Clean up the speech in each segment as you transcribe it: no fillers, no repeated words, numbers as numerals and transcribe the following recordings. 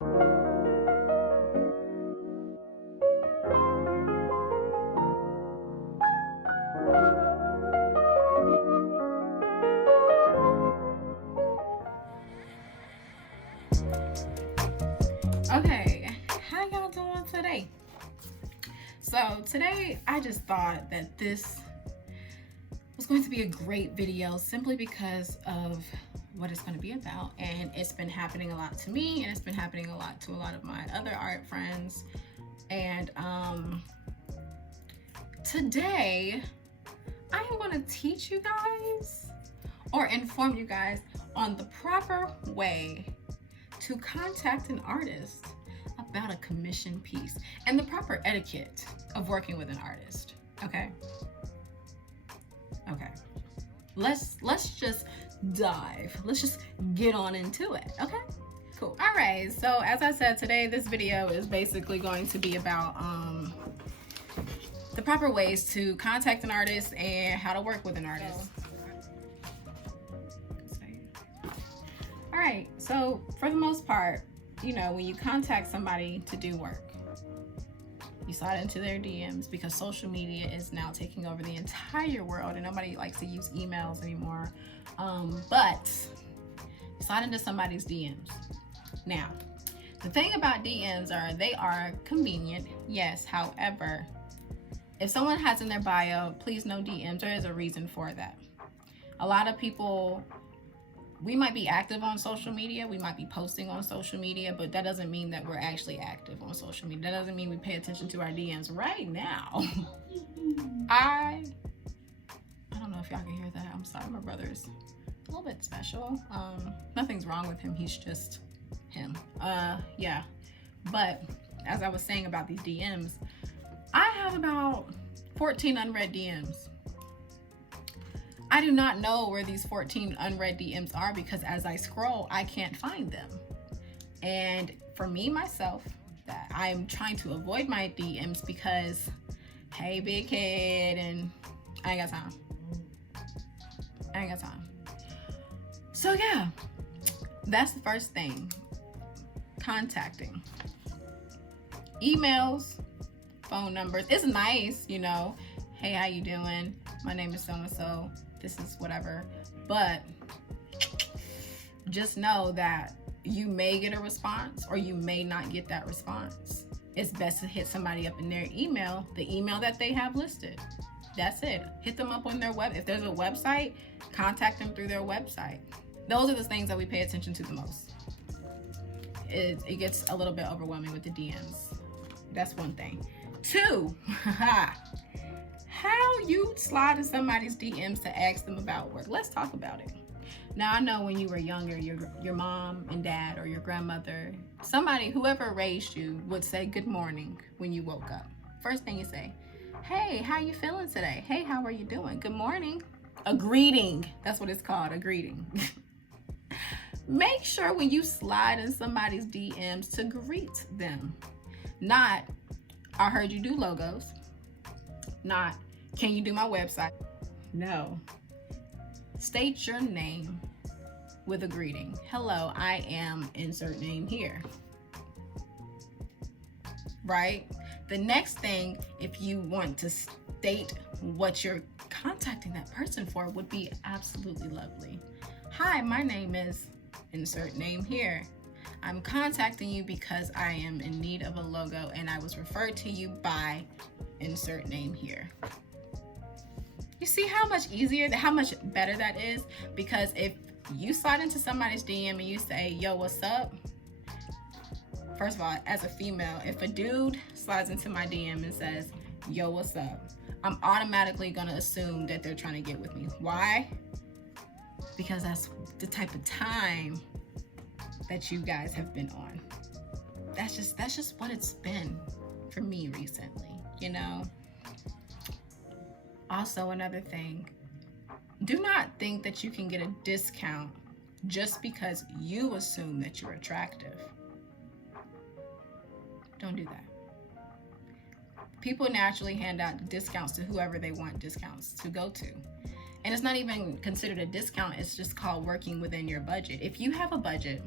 Okay, how y'all doing today? So today I just thought that this was going to be a great video simply because of what it's going to be about, and it's been happening a lot to me, and it's been happening a lot to a lot of my other art friends. And today I am going to teach you guys or inform you guys on the proper way to contact an artist about a commission piece and the proper etiquette of working with an artist. Okay, let's just dive, let's just get on into it. Okay, cool. All right, so as I said, today this video is basically going to be about the proper ways to contact an artist and how to work with an artist. All right, so for the most part, you know, when you contact somebody to do work, you slide into their DMs because social media is now taking over the entire world and nobody likes to use emails anymore. But you slide into somebody's DMs. Now, the thing about DMs are they are convenient, yes. However, if someone has in their bio, please no DMs, there is a reason for that. A lot of people, we might be active on social media, we might be posting on social media, but that doesn't mean that we're actually active on social media. That doesn't mean we pay attention to our DMs. Right now, I don't know if y'all can hear that. I'm sorry, my brother's a little bit special. Nothing's wrong with him, he's just him. Yeah. But as I was saying about these DMs, I have about 14 unread DMs. I do not know where these 14 unread DMs are because as I scroll, I can't find them. And for me, myself, that I'm trying to avoid my DMs because, hey, big head, and I ain't got time. I ain't got time. So yeah, that's the first thing. Contacting. Emails, phone numbers. It's nice, you know. Hey, how you doing? My name is so-and-so. This is whatever, but just know that you may get a response or you may not get that response. It's best to hit somebody up in their email, the email that they have listed. That's it. Hit them up on their web. If there's a website, contact them through their website. Those are the things that we pay attention to the most. It gets a little bit overwhelming with the DMs. That's one thing. Two, how you slide in somebody's DMs to ask them about work. Let's talk about it. Now, I know when you were younger, your mom and dad or your grandmother, somebody, whoever raised you, would say good morning when you woke up. First thing you say, hey, how you feeling today? Hey, how are you doing? Good morning. A greeting. That's what it's called, a greeting. Make sure when you slide in somebody's DMs to greet them. Not, I heard you do logos. Not, can you do my website? No. State your name with a greeting. Hello, I am insert name here. Right? The next thing, if you want to state what you're contacting that person for, would be absolutely lovely. Hi, my name is insert name here. I'm contacting you because I am in need of a logo and I was referred to you by insert name here. You see how much easier, how much better that is? Because if you slide into somebody's DM and you say, yo, what's up? First of all, as a female, if a dude slides into my DM and says, yo, what's up? I'm automatically gonna assume that they're trying to get with me. Why? Because that's the type of time that you guys have been on. That's just what it's been for me recently, you know? Also, another thing, do not think that you can get a discount just because you assume that you're attractive. Don't do that. People naturally hand out discounts to whoever they want discounts to go to. And it's not even considered a discount, it's just called working within your budget. If you have a budget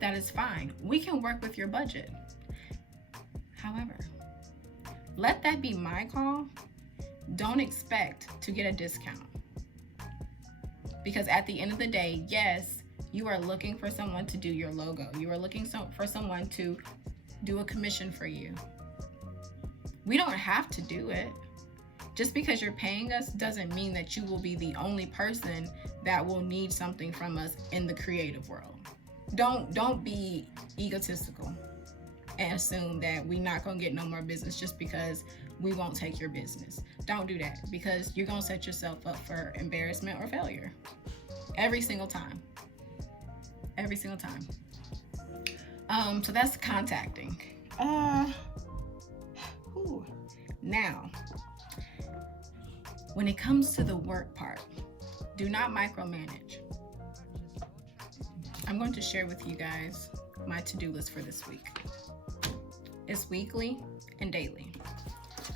that is fine. We can work with your budget. However, let that be my call. Don't expect to get a discount. Because at the end of the day, yes, you are looking for someone to do your logo. You are looking for someone to do a commission for you. We don't have to do it. Just because you're paying us doesn't mean that you will be the only person that will need something from us in the creative world. Don't be egotistical and assume that we're not gonna get no more business just because we won't take your business. Don't do that, because you're gonna set yourself up for embarrassment or failure every single time. Every single time. So that's contacting. Now, when it comes to the work part, do not micromanage. I'm going to share with you guys my to-do list for this week. It's weekly and daily.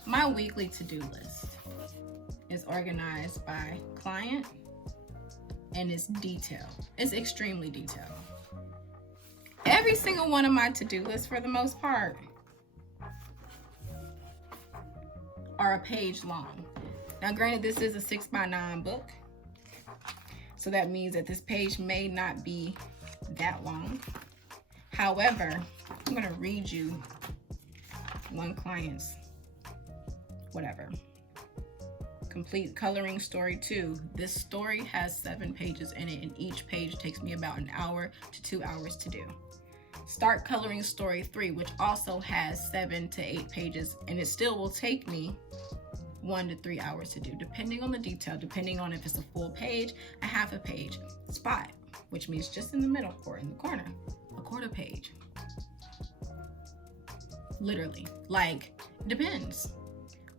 My weekly to-do list is organized by client and it's detailed. It's extremely detailed. Every single one of my to-do lists, for the most part, are a page long. Now, granted, this is a 6x9 book, so that means that this page may not be that long. However, I'm gonna read you one client's complete coloring story 2. This story has 7 pages in it, and each page takes me about an hour to 2 hours to do. Start coloring story 3, which also has 7 to 8 pages, and it still will take me 1 to 3 hours to do, depending on the detail, depending on if it's a full page, a half a page, spot, which means just in the middle or in the corner, a quarter page. Literally, like, depends.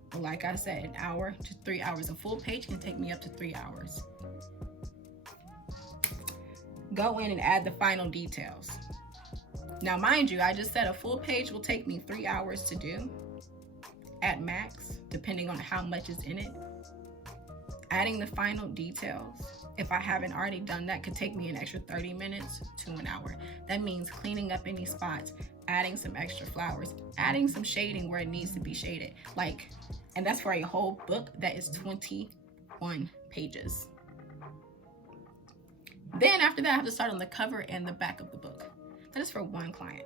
But like I said, an hour to 3 hours. A full page can take me up to 3 hours. Go in and add the final details. Now, mind you, I just said a full page will take me 3 hours to do at max, depending on how much is in it. Adding the final details, if I haven't already done that, could take me an extra 30 minutes to an hour. That means cleaning up any spots, adding some extra flowers, adding some shading where it needs to be shaded. And that's for a whole book that is 21 pages. Then after that, I have to start on the cover and the back of the book. That is for one client.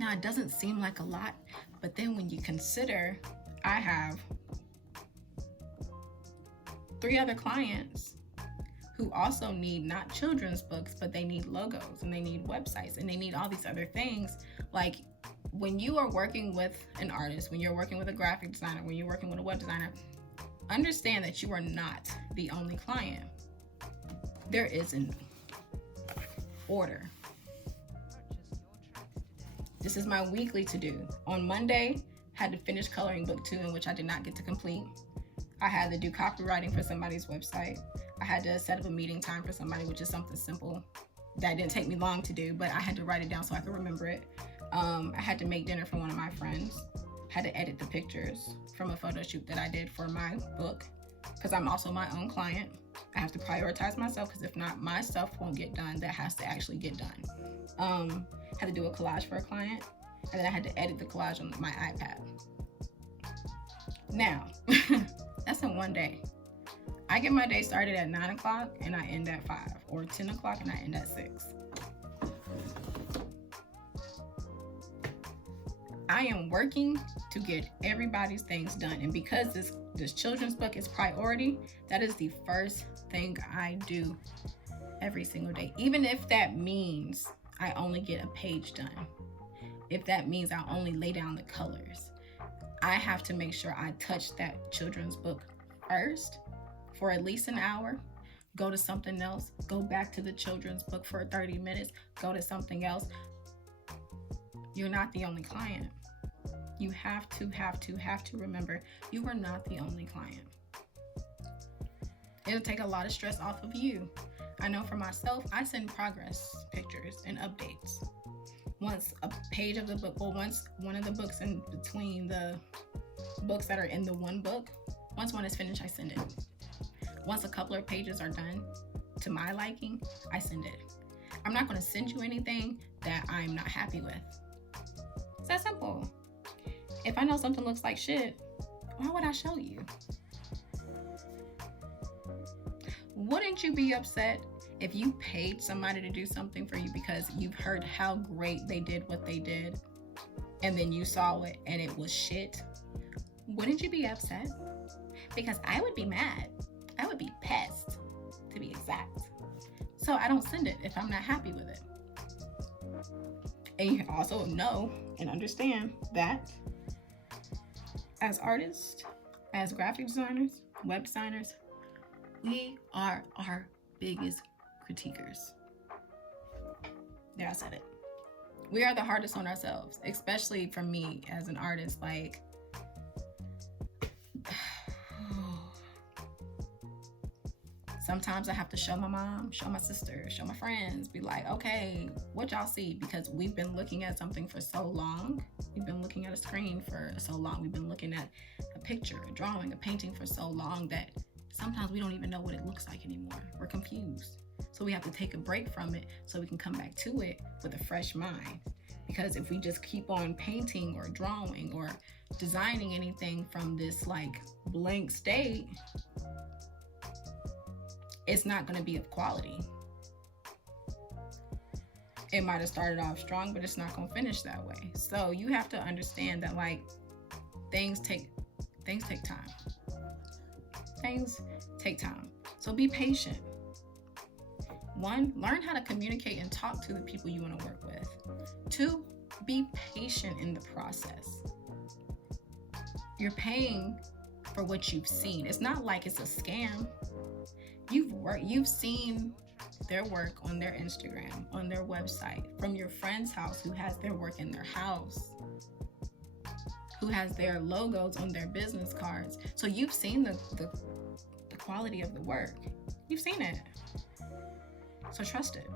Now, it doesn't seem like a lot, but then when you consider I have 3 other clients who also need not children's books, but they need logos and they need websites and they need all these other things. Like, when you are working with an artist, when you're working with a graphic designer, when you're working with a web designer, understand that you are not the only client. There is an order. This is my weekly to do. On Monday, had to finish coloring book 2, in which I did not get to complete. I had to do copywriting for somebody's website. I had to set up a meeting time for somebody, which is something simple that didn't take me long to do, but I had to write it down so I could remember it. I had to make dinner for one of my friends. Had to edit the pictures from a photo shoot that I did for my book, because I'm also my own client. I have to prioritize myself, because if not, my stuff won't get done that has to actually get done. Had to do a collage for a client, and then I had to edit the collage on my iPad. Now, that's in one day. I get my day started at 9 o'clock and I end at 5, or 10 o'clock and I end at 6. I am working to get everybody's things done, and because this children's book is priority, that is the first thing I do every single day. Even if that means I only get a page done, if that means I only lay down the colors, I have to make sure I touch that children's book first for at least an hour, go to something else, go back to the children's book for 30 minutes, go to something else. You're not the only client. You have to remember, you are not the only client. It'll take a lot of stress off of you. I know for myself, I send progress pictures and updates. Once a page of the book, once one of the books in between the books that are in the one book, once one is finished, I send it. Once a couple of pages are done to my liking, I send it. I'm not going to send you anything that I'm not happy with. It's that simple. If I know something looks like shit, why would I show you? Wouldn't you be upset if you paid somebody to do something for you because you've heard how great they did what they did, and then you saw it and it was shit? Wouldn't you be upset? Because I would be mad. I would be pissed, to be exact. So I don't send it if I'm not happy with it. And you also know and understand that as artists, as graphic designers, web designers, we are our biggest critiquers. There, I said it. We are the hardest on ourselves, especially for me as an artist. Like, sometimes I have to show my mom, show my sister, show my friends, be like, okay, what y'all see? Because we've been looking at something for so long. We've been looking at a screen for so long. We've been looking at a picture, a drawing, a painting for so long that sometimes we don't even know what it looks like anymore. We're confused. So we have to take a break from it so we can come back to it with a fresh mind. Because if we just keep on painting or drawing or designing anything from this like blank state, it's not going to be of quality. It might have started off strong, but it's not going to finish that way. So you have to understand that like things take time. Things take time. So be patient. One, learn how to communicate and talk to the people you want to work with. Two, be patient in the process. You're paying for what you've seen. It's not like it's a scam. You've seen their work on their Instagram, on their website, from your friend's house who has their work in their house, who has their logos on their business cards. So you've seen the quality of the work. You've seen it. So trust it.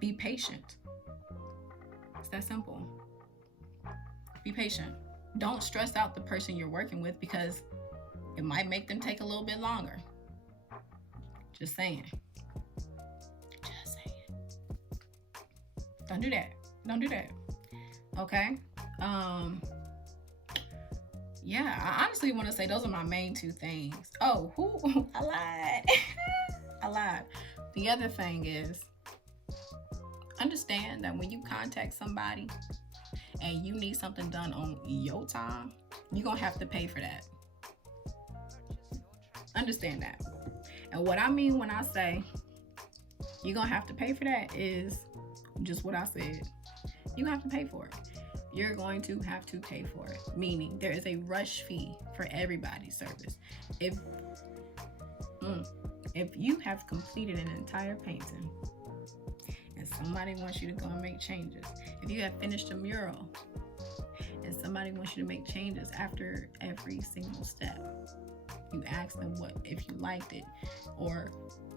Be patient. It's that simple. Be patient. Don't stress out the person you're working with because it might make them take a little bit longer. Just saying. Just saying. Don't do that. Don't do that. Okay? Yeah, I honestly want to say those are my main two things. Oh, I lied. I lied. The other thing is, understand that when you contact somebody and you need something done on your time, you're going to have to pay for that. Understand that. And what I mean when I say you're going to have to pay for that is just what I said. You have to pay for it. You're going to have to pay for it. Meaning there is a rush fee for everybody's service. If you have completed an entire painting and somebody wants you to go and make changes, if you have finished a mural and somebody wants you to make changes after every single step, you ask them what if you liked it, or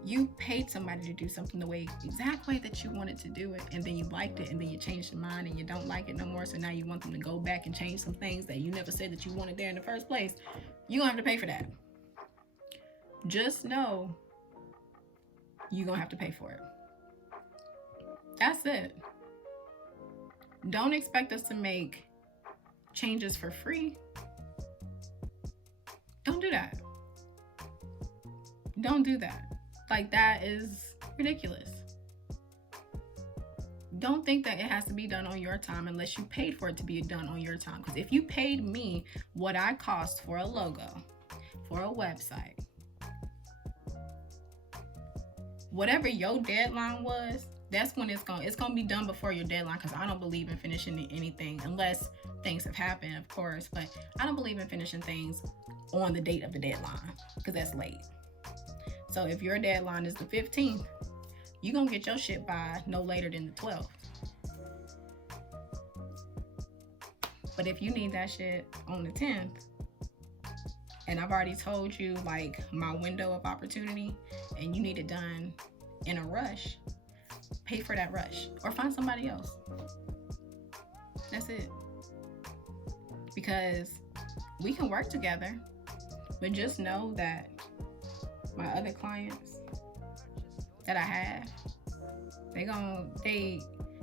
you paid somebody to do something the exact way that you wanted to do it, and then you liked it, and then you changed your mind and you don't like it no more, so now you want them to go back and change some things that you never said that you wanted there in the first place, you're gonna have to pay for that. Just know you're gonna have to pay for it. That's it. Don't expect us to make changes for free. Don't do that. Don't do that. Like, that is ridiculous. Don't think that it has to be done on your time unless you paid for it to be done on your time. Because if you paid me what I cost for a logo, for a website, whatever your deadline was, that's when it's gonna be done before your deadline. Because I don't believe in finishing anything unless things have happened, of course. But I don't believe in finishing things on the date of the deadline because that's late. So if your deadline is the 15th, you're gonna get your shit by no later than the 12th. But if you need that shit on the 10th, and I've already told you like my window of opportunity, and you need it done in a rush, pay for that rush or find somebody else. That's it. Because we can work together, but just know that my other clients that I have,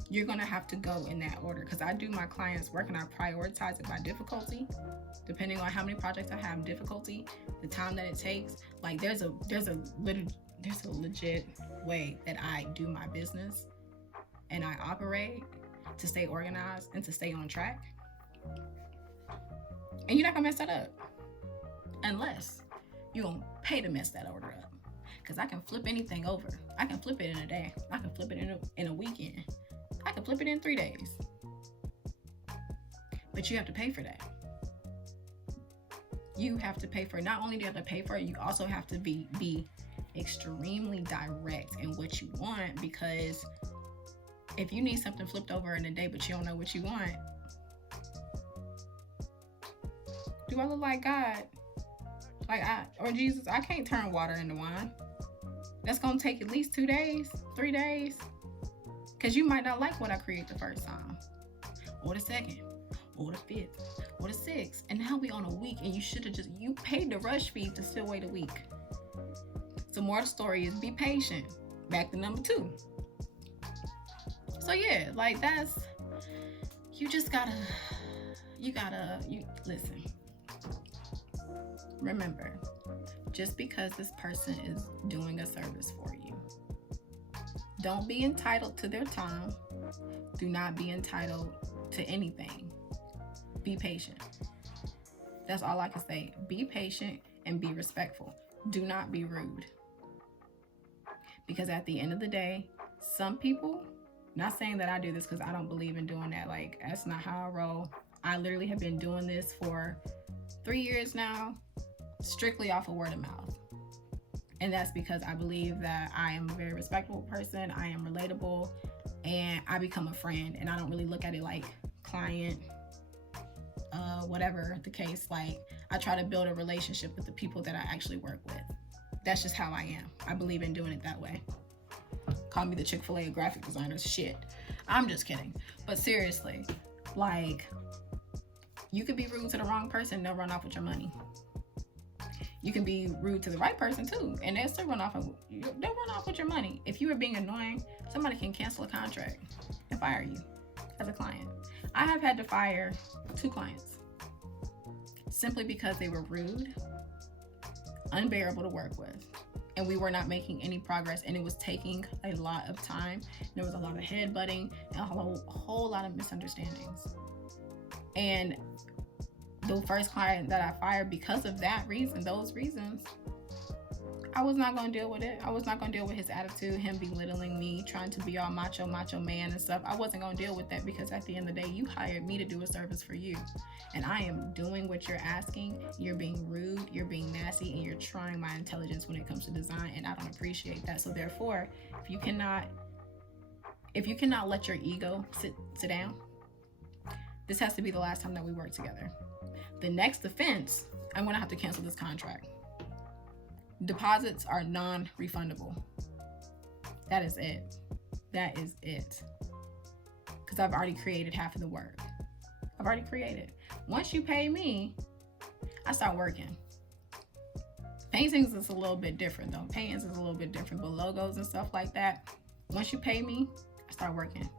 You're gonna have to go in that order, because I do my clients' work and I prioritize it by difficulty, depending on how many projects I have, difficulty, the time that it takes. Like there's a legit way that I do my business and I operate to stay organized and to stay on track. And you're not gonna mess that up unless you're gonna pay to mess that order up. Because I can flip anything over. I can flip it in a day. I can flip it in a weekend. I can flip it in 3 days. But you have to pay for that. You have to pay for it. Not only do you have to pay for it, you also have to be extremely direct in what you want, because if you need something flipped over in a day but you don't know what you want, do I look like God? Or Jesus? I can't turn water into wine. That's gonna take at least 2 days, 3 days, because you might not like what I create the first time, or the second, or the fifth, or the sixth, and now we on a week, and you paid the rush fee to still wait a week. So more of the story is be patient. Back to number 2. So yeah, like you listen. Remember, just because this person is doing a service for you, don't be entitled to their time. Do not be entitled to anything. Be patient. That's all I can say. Be patient and be respectful. Do not be rude. Because at the end of the day, some people, not saying that I do this because I don't believe in doing that. Like, that's not how I roll. I literally have been doing this for 3 years now, strictly off of word of mouth. And that's because I believe that I am a very respectful person. I am relatable, and I become a friend, and I don't really look at it like client, whatever the case. Like, I try to build a relationship with the people that I actually work with. That's just how I am. I believe in doing it that way. Call me the Chick-fil-A graphic designer. Shit. I'm just kidding. But seriously, like, you could be rude to the wrong person, they'll run off with your money. You can be rude to the right person too, and they'll still run off with your money. If you are being annoying, somebody can cancel a contract and fire you as a client. I have had to fire 2 clients simply because they were rude, unbearable to work with, and we were not making any progress, and it was taking a lot of time. There was a lot of headbutting and a whole lot of misunderstandings. And the first client that I fired, because of those reasons, I was not going to deal with it. I was not going to deal with his attitude, him belittling me, trying to be all macho man and stuff. I wasn't going to deal with that, because at the end of the day, you hired me to do a service for you. And I am doing what you're asking. You're being rude, you're being nasty, and you're trying my intelligence when it comes to design, and I don't appreciate that. So therefore, if you cannot let your ego sit down, this has to be the last time that we work together. The next offense, I'm going to have to cancel this contract. Deposits are non-refundable. That is it. That is it. Because I've already created half of the work. I've already created. Once you pay me, I start working. Paintings is a little bit different though. Paintings is a little bit different, but logos and stuff like that, once you pay me, I start working.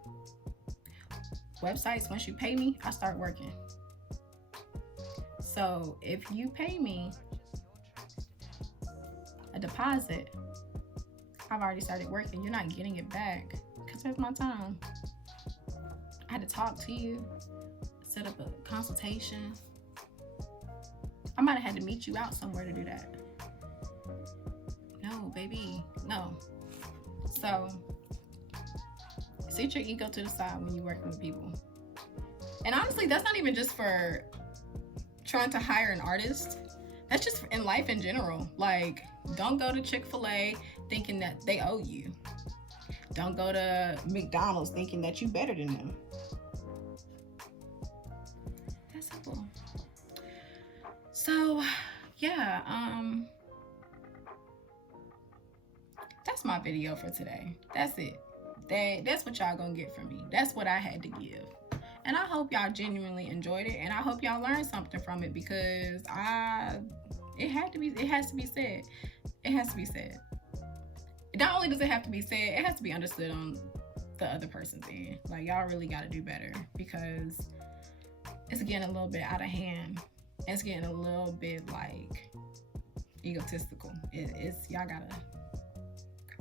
Websites, once you pay me, I start working. So if you pay me a deposit, I've already started working. You're not getting it back, because there's my time. I had to talk to you, set up a consultation. I might have had to meet you out somewhere to do that. No, baby, no. So set your ego to the side when you're working with people. And honestly, that's not even just for trying to hire an artist. That's just in life in general. Like, don't go to Chick-fil-A thinking that they owe you. Don't go to McDonald's thinking that you better than them. That's simple. So yeah, that's my video for today. That's it. That's what y'all gonna get from me. That's what I had to give. And I hope y'all genuinely enjoyed it, and I hope y'all learned something from it, because it has to be said. It has to be said. not only does it have to be said, it has to be understood on the other person's end. Like, y'all really got to do better, because it's getting a little bit out of hand. It's getting a little bit like egotistical. It's y'all gotta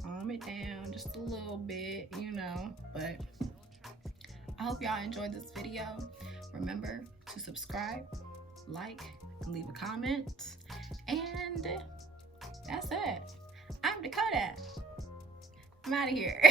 calm it down just a little bit, you know. But I hope y'all enjoyed this video. Remember to subscribe, like, and leave a comment. And that's it. I'm Dakota. I'm out of here.